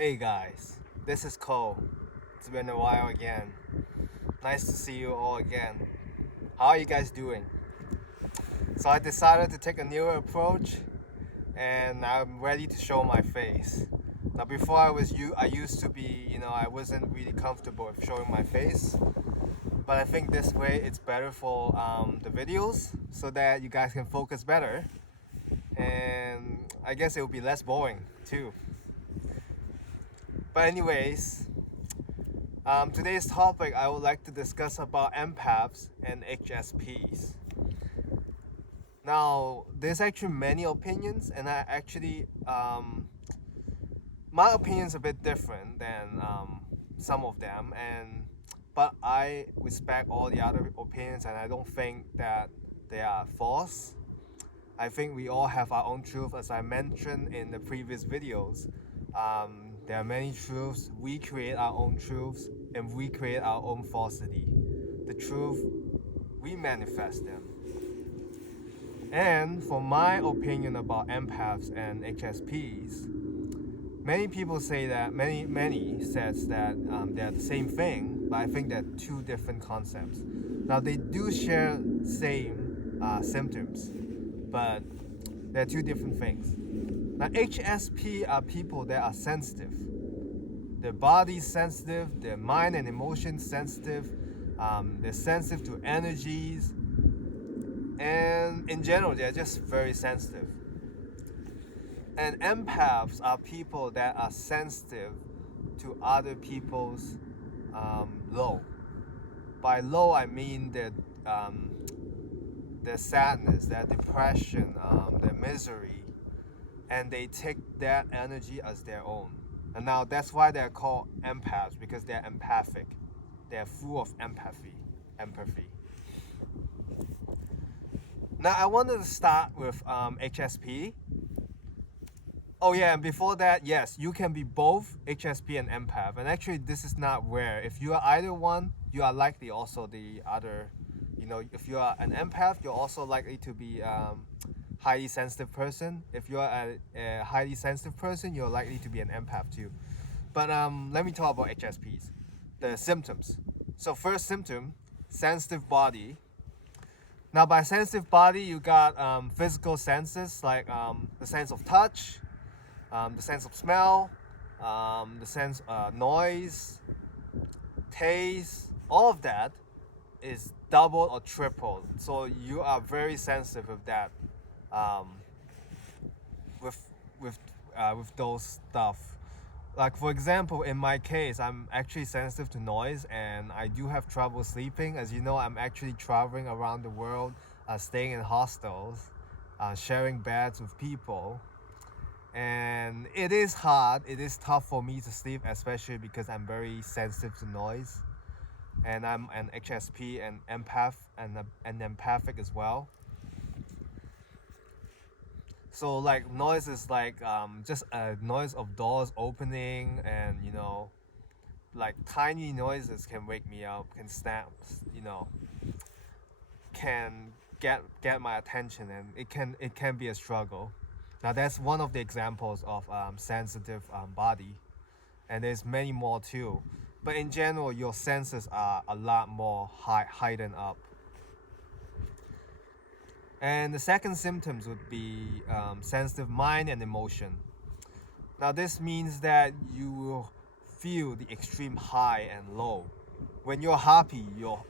Hey guys, this is Cole. It's been a while again. Nice to see you all again. How are you guys doing? So I decided to take a newer approach and I'm ready to show my face. Now before I used to be, I wasn't really comfortable with showing my face. But I think this way it's better for the videos so that you guys can focus better. And I guess it will be less boring too. But anyways, today's topic I would like to discuss about empaths and HSPs. Now, there's actually many opinions, and my opinion's a bit different than some of them, but I respect all the other opinions, and I don't think that they are false. I think we all have our own truth, as I mentioned in the previous videos. There are many truths. We create our own truths, and we create our own falsity. The truth, we manifest them. And for my opinion about empaths and HSPs, many says that they're the same thing, but I think they're two different concepts. Now they do share same symptoms, but they're two different things. Now HSP are people that are sensitive. Their body's sensitive, their mind and emotions sensitive. They're sensitive to energies, and in general, they're just very sensitive. And empaths are people that are sensitive to other people's low. By low, I mean their sadness, their depression, their misery, and they take that energy as their own. And now that's why they're called empaths, because they're empathic. They're full of empathy. Now I wanted to start with HSP. Oh yeah, and before that, yes, you can be both HSP and empath. And actually, this is not rare. If you are either one, you are likely also the other. If you are an empath, you're also likely to be highly sensitive person. If you are a highly sensitive person, you're likely to be an empath too. But let me talk about HSPs. The symptoms. So first symptom, sensitive body. Now by sensitive body, you got physical senses like the sense of touch, the sense of smell, the sense noise, taste, all of that is doubled or tripled. So you are very sensitive with that, um, with with those stuff. Like for example, in my case, I'm actually sensitive to noise, and I do have trouble sleeping. As you know, I'm actually traveling around the world, staying in hostels, sharing beds with people. And it is hard, it is tough for me to sleep, especially because I'm very sensitive to noise, and I'm an HSP and empath and empathic as well. So like noise is like just a noise of doors opening, and like tiny noises can wake me up, can snap, you know can get my attention, and it can be a struggle. Now that's one of the examples of sensitive body, and there's many more too. But in general, your senses are a lot more heightened up. And the second symptoms would be sensitive mind and emotion. Now this means that you will feel the extreme high and low. When you're happy, your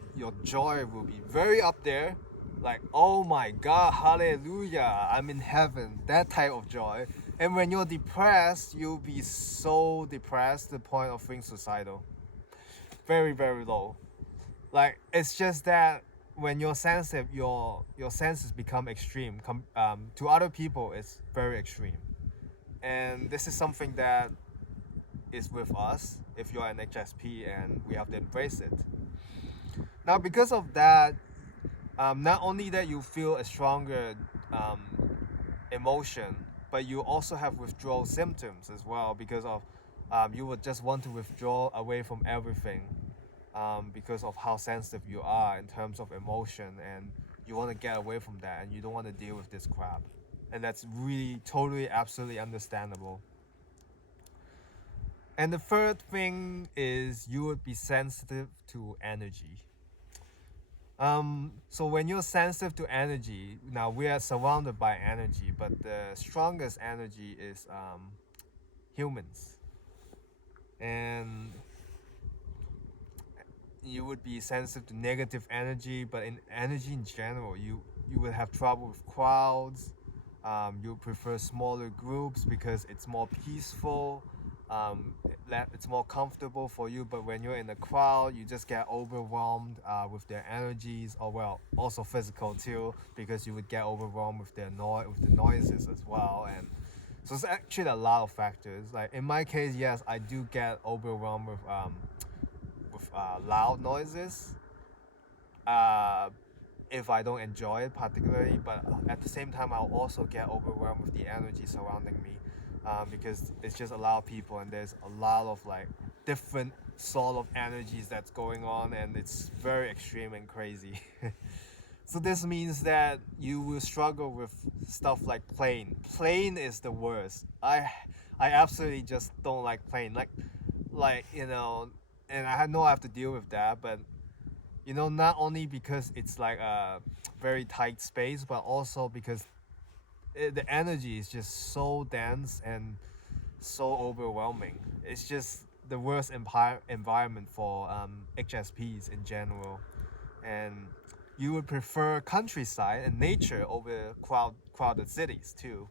joy will be very up there, like oh my god, hallelujah, I'm in heaven, that type of joy. And when you're depressed, you'll be so depressed to the point of being suicidal. Very, very low. Like it's just that when you're sensitive, your senses become extreme. To other people, it's very extreme, and this is something that is with us if you're an HSP, and we have to embrace it. Now, because of that, not only that you feel a stronger um, emotion, but you also have withdrawal symptoms as well, because of you would just want to withdraw away from everything, because of how sensitive you are in terms of emotion, and you want to get away from that, and you don't want to deal with this crap. And that's really totally absolutely understandable. And the third thing is you would be sensitive to energy. So when you're sensitive to energy, now we are surrounded by energy, but the strongest energy is humans. And you would be sensitive to negative energy, but in energy in general, you would have trouble with crowds. You prefer smaller groups because it's more peaceful. It's more comfortable for you. But when you're in a crowd, you just get overwhelmed with their energies, or well, also physical too, because you would get overwhelmed with with the noises as well. And so it's actually a lot of factors. Like in my case, yes, I do get overwhelmed with loud noises uh, if I don't enjoy it particularly, but at the same time I'll also get overwhelmed with the energy surrounding me because it's just a lot of people and there's a lot of like different sort of energies that's going on, and it's very extreme and crazy. So this means that you will struggle with stuff like plane. Plane is the worst. I absolutely just don't like plane. Like and I know I have to deal with that, but not only because it's like a very tight space, but also because the energy is just so dense and so overwhelming. It's just the worst environment for HSPs in general. And you would prefer countryside and nature over crowded cities too.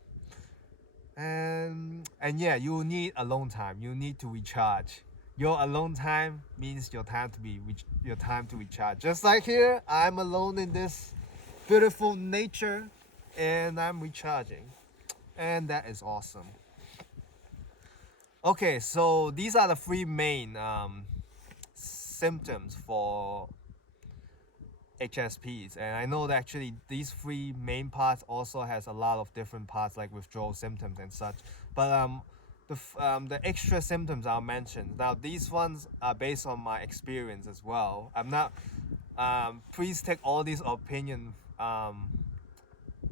And yeah, you need alone time. You need to recharge. Your alone time means your time to recharge. Just like here, I'm alone in this beautiful nature, and I'm recharging, and that is awesome. Okay, so these are the three main symptoms for HSPs, and I know that actually these three main parts also has a lot of different parts like withdrawal symptoms and such. But the extra symptoms I'll mention now. These ones are based on my experience as well. I'm not. Please take all these opinions.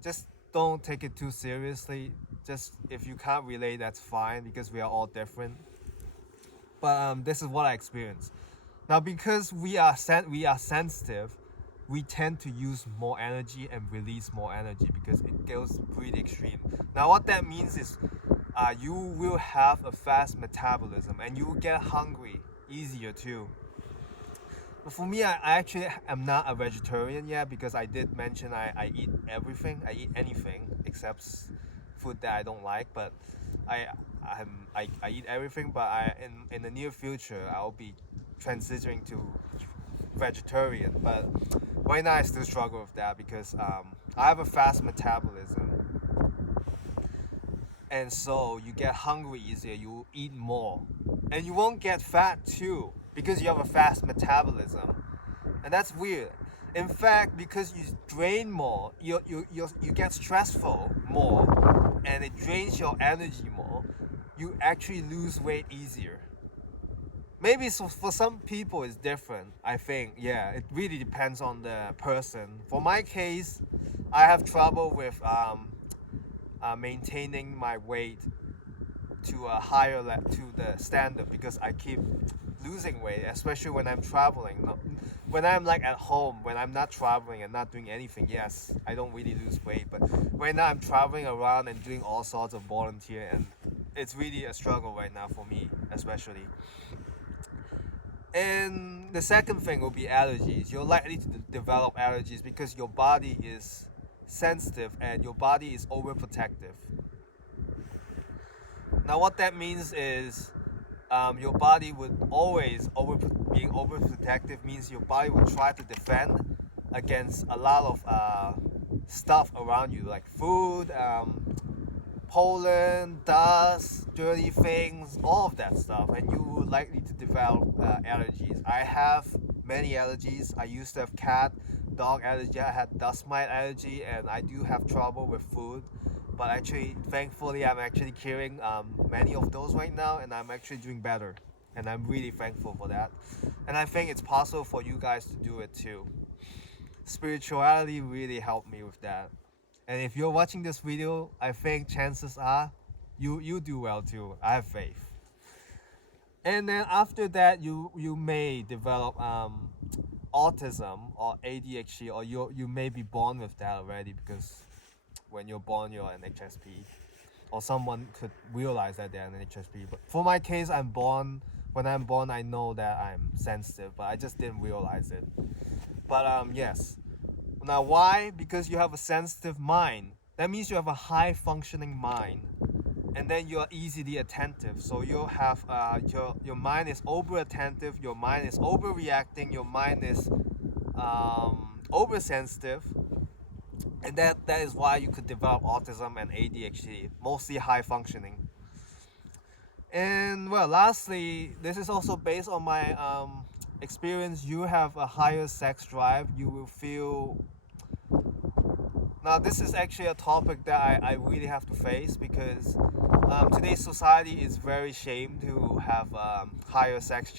Just don't take it too seriously. Just if you can't relate, that's fine because we are all different. But this is what I experienced. Now, because we are sensitive, we tend to use more energy and release more energy because it goes pretty extreme. Now, what that means is you will have a fast metabolism and you will get hungry easier too. But for me, I actually am not a vegetarian yet because I did mention I eat everything. I eat anything except food that I don't like. But I I eat everything. But in the near future I'll be transitioning to vegetarian. But right now I still struggle with that because I have a fast metabolism, and so you get hungry easier. You eat more, and you won't get fat too because you have a fast metabolism, and that's weird. In fact, because you drain more, you get stressful more, and it drains your energy more. You actually lose weight easier. Maybe so for some people it's different. I think yeah, it really depends on the person. For my case, I have trouble with maintaining my weight to a higher to the standard because I keep losing weight, especially when I'm traveling. When I'm like at home, when I'm not traveling and not doing anything, yes, I don't really lose weight. But right now I'm traveling around and doing all sorts of volunteer, and it's really a struggle right now for me, especially. And the second thing will be allergies. You're likely to develop allergies because your body is sensitive and your body is overprotective. Now, what that means is your body would always being overprotective means your body would try to defend against a lot of stuff around you, like food, pollen, dust, dirty things, all of that stuff, and you would likely to develop allergies. I have many allergies. I used to have cat, dog allergy. I had dust mite allergy, and I do have trouble with food. But actually, thankfully, I'm actually curing many of those right now, and I'm actually doing better. And I'm really thankful for that. And I think it's possible for you guys to do it too. Spirituality really helped me with that. And if you're watching this video, I think chances are you do well too. I have faith. And then after that, you may develop autism or ADHD, or you may be born with that already, because when you're born you're an HSP, or someone could realize that they're an HSP. But for my case, when I'm born I know that I'm sensitive, but I just didn't realize it. But yes. Now why? Because you have a sensitive mind. That means you have a high functioning mind, and then you're easily attentive. So you have your mind is over attentive, your mind is overreacting, your mind is oversensitive, and that is why you could develop autism and ADHD, mostly high functioning. And well, lastly, this is also based on my experience. You have a higher sex drive. You will feel. Now, this is actually a topic that I really have to face, because today's society is very shamed to have higher sex.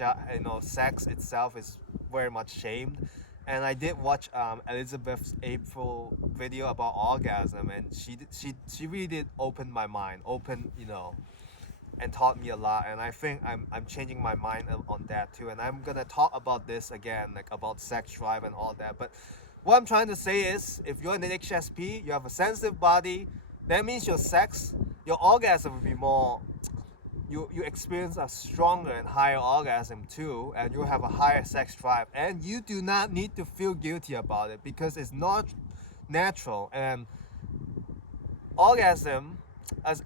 Sex itself is very much shamed. And I did watch Elizabeth's April video about orgasm, and she really did open my mind, and taught me a lot. And I think I'm changing my mind on that too. And I'm gonna talk about this again, like about sex drive and all that. But what I'm trying to say is, if you're an HSP, you have a sensitive body, that means your orgasm will be more. You experience a stronger and higher orgasm too, and you have a higher sex drive, and you do not need to feel guilty about it, because it's not natural. And orgasm, as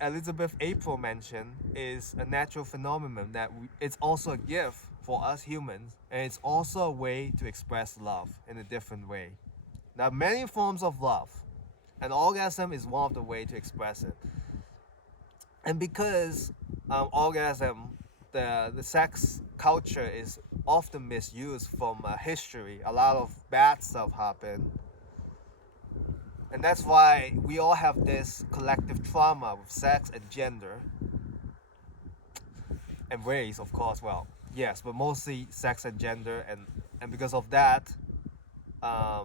Elizabeth April mentioned, is a natural phenomenon it's also a gift for us humans, and it's also a way to express love in a different way. There are many forms of love, and orgasm is one of the ways to express it. And because orgasm, the sex culture is often misused from history, a lot of bad stuff happened. And that's why we all have this collective trauma with sex and gender. And race, of course, well, yes, but mostly sex and gender. And because of that,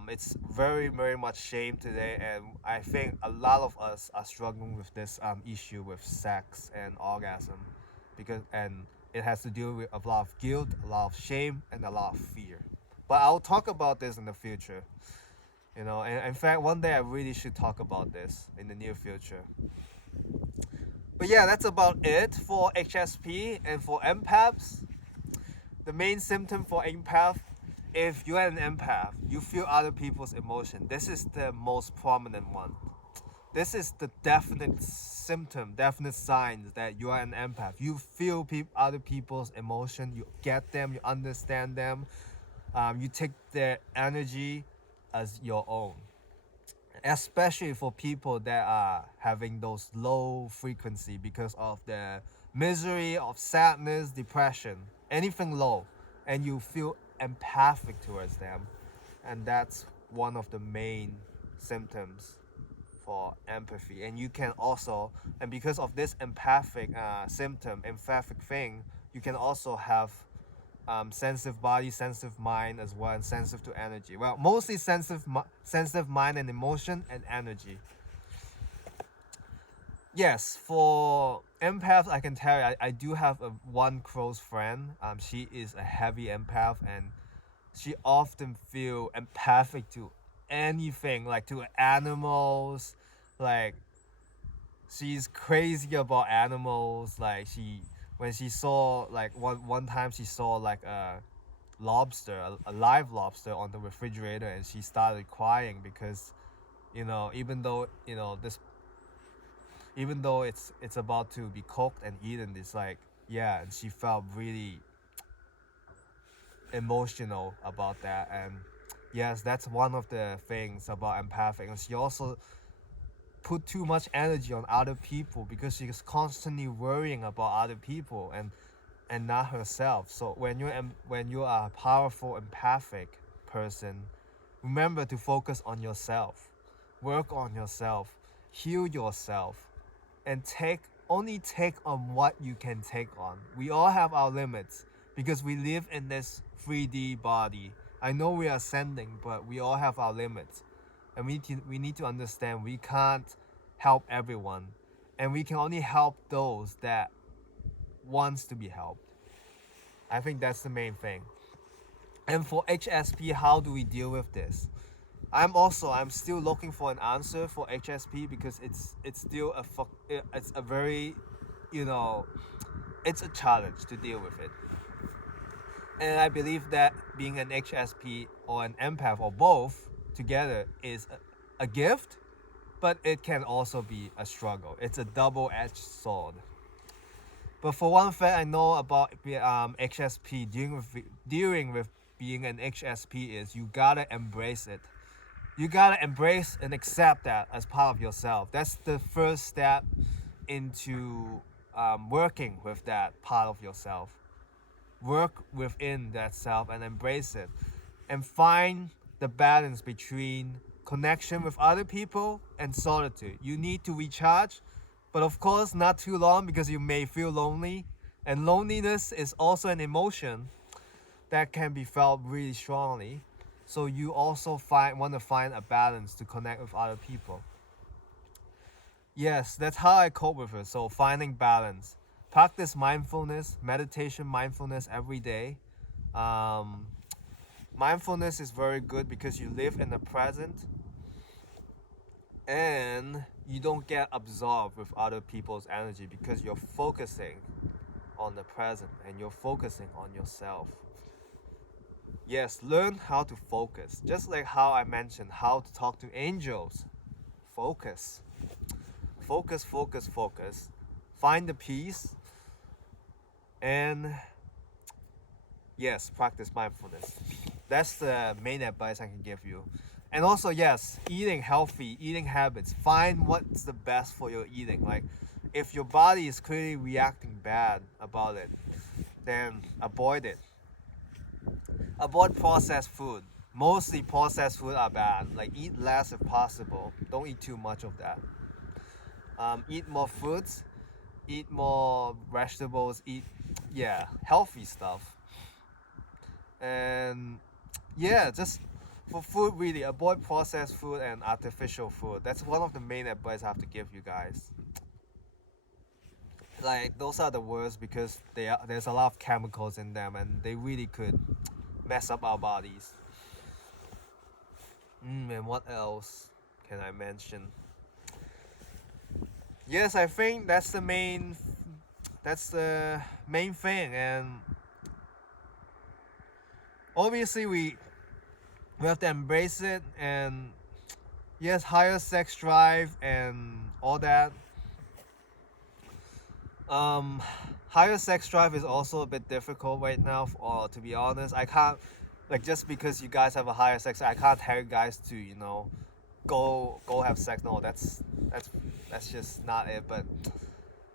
it's very, very much shame today. And I think a lot of us are struggling with this issue with sex and orgasm. And it has to do with a lot of guilt, a lot of shame, and a lot of fear. But I'll talk about this in the future. And in fact, one day I really should talk about this in the near future. But yeah, that's about it for HSP. And for empaths, the main symptom for empath, if you're an empath, you feel other people's emotion. This is the most prominent one. This is the definite symptom, definite signs that you are an empath. You feel other people's emotion, you get them, you understand them, you take their energy as your own. Especially for people that are having those low frequency because of the misery, of sadness, depression, anything low, and you feel empathic towards them. And that's one of the main symptoms for empathy. And you can also, and because of this empathic empathic thing, you can also have sensitive body, sensitive mind as well, and sensitive to energy. Well, mostly sensitive mind and emotion and energy. Yes, for empaths, I can tell you, I do have one close friend. She is a heavy empath, and she often feel empathic to anything, like to animals. Like, she's crazy about animals. Like, when she saw, like, one time she saw like a lobster, a live lobster on the refrigerator, and she started crying because, even though it's about to be cooked and eaten, it's like, yeah, and she felt really emotional about that. And yes, that's one of the things about empathic. And she also put too much energy on other people because she's constantly worrying about other people and not herself. So when you are a powerful empathic person, remember to focus on yourself, work on yourself, heal yourself, and only take on what you can take on. We all have our limits because we live in this 3D body. I know we are ascending, but we all have our limits. And we need to understand we can't help everyone. And we can only help those that wants to be helped. I think that's the main thing. And for HSP, how do we deal with this? I'm still looking for an answer for HSP because it's still it's a very, you know, it's a challenge to deal with it. And I believe that being an HSP or an empath or both together is a gift, but it can also be a struggle. It's a double-edged sword. But for one fact I know about HSP dealing with being an HSP is you gotta embrace it. You gotta embrace and accept that as part of yourself. That's the first step into working with that part of yourself. Work within that self and embrace it, and find the balance between connection with other people and solitude. You need to recharge, but of course not too long because you may feel lonely, and loneliness is also an emotion that can be felt really strongly. So you also want to find a balance to connect with other people. Yes, that's how I cope with it. So finding balance. Practice mindfulness, meditation, mindfulness every day. Um, Mindfulness is very good because you live in the present and you don't get absorbed with other people's energy because you're focusing on the present and you're focusing on yourself. Yes, learn how to focus. Just like how I mentioned how to talk to angels. Focus. Focus, focus, focus. Find the peace and yes, practice mindfulness. That's the main advice I can give you. And also, yes, eating healthy, eating habits. Find what's the best for your eating. Like, if your body is clearly reacting bad about it, then avoid it. Avoid processed food. Mostly processed food are bad. Like, eat less if possible. Don't eat too much of that. Eat more fruits. Eat more vegetables. Eat, yeah, healthy stuff. And yeah, just for food, really avoid processed food and artificial food. That's one of the main advice I have to give you guys. Like, those are the worst because there's a lot of chemicals in them and they really could mess up our bodies. And what else can I mention? Yes, I think that's the main thing. And obviously we have to embrace it. And yes, higher sex drive and all that. Higher sex drive is also a bit difficult right now. To be honest, I can't, like, just because you guys have a higher sex, I can't tell you guys to, go have sex. No, that's just not it. But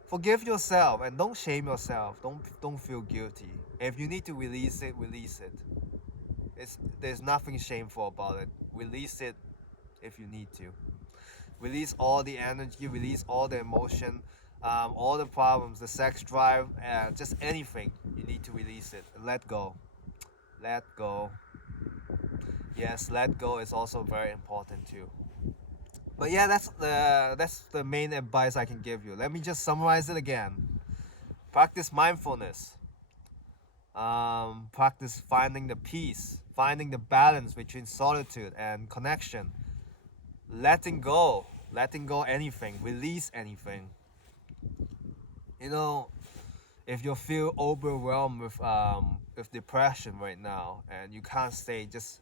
forgive yourself and don't shame yourself. Don't feel guilty. If you need to release it, release it. There's nothing shameful about it. Release it if you need to. Release all the energy, release all the emotion, all the problems, the sex drive, just anything. You need to release it. Let go. Let go. Yes, let go is also very important too. But yeah, that's the main advice I can give you. Let me just summarize it again. Practice mindfulness. Practice finding the peace, finding the balance between solitude and connection. Letting go anything, release anything. If you feel overwhelmed with depression right now and you can't stay, just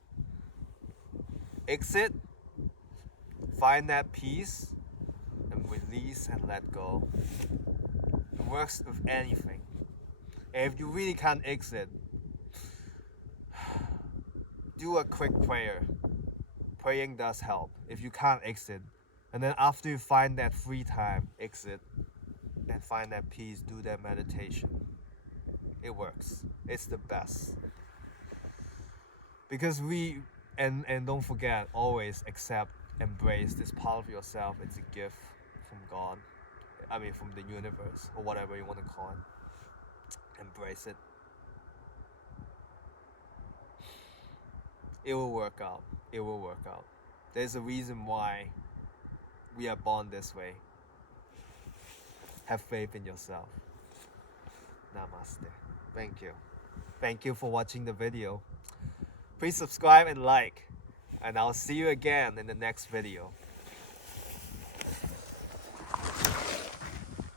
exit, find that peace, and release and let go. It works with anything. And if you really can't exit, do a quick prayer. Praying does help if you can't exit. And then after you find that free time, exit and find that peace, do that meditation. It works. It's the best. Because and don't forget, always accept, embrace this part of yourself. It's a gift from God. I mean, from the universe, or whatever you want to call it. Embrace it. It will work out. It will work out. There's a reason why we are born this way. Have faith in yourself. Namaste. Thank you. Thank you for watching the video. Please subscribe and like, and I'll see you again in the next video.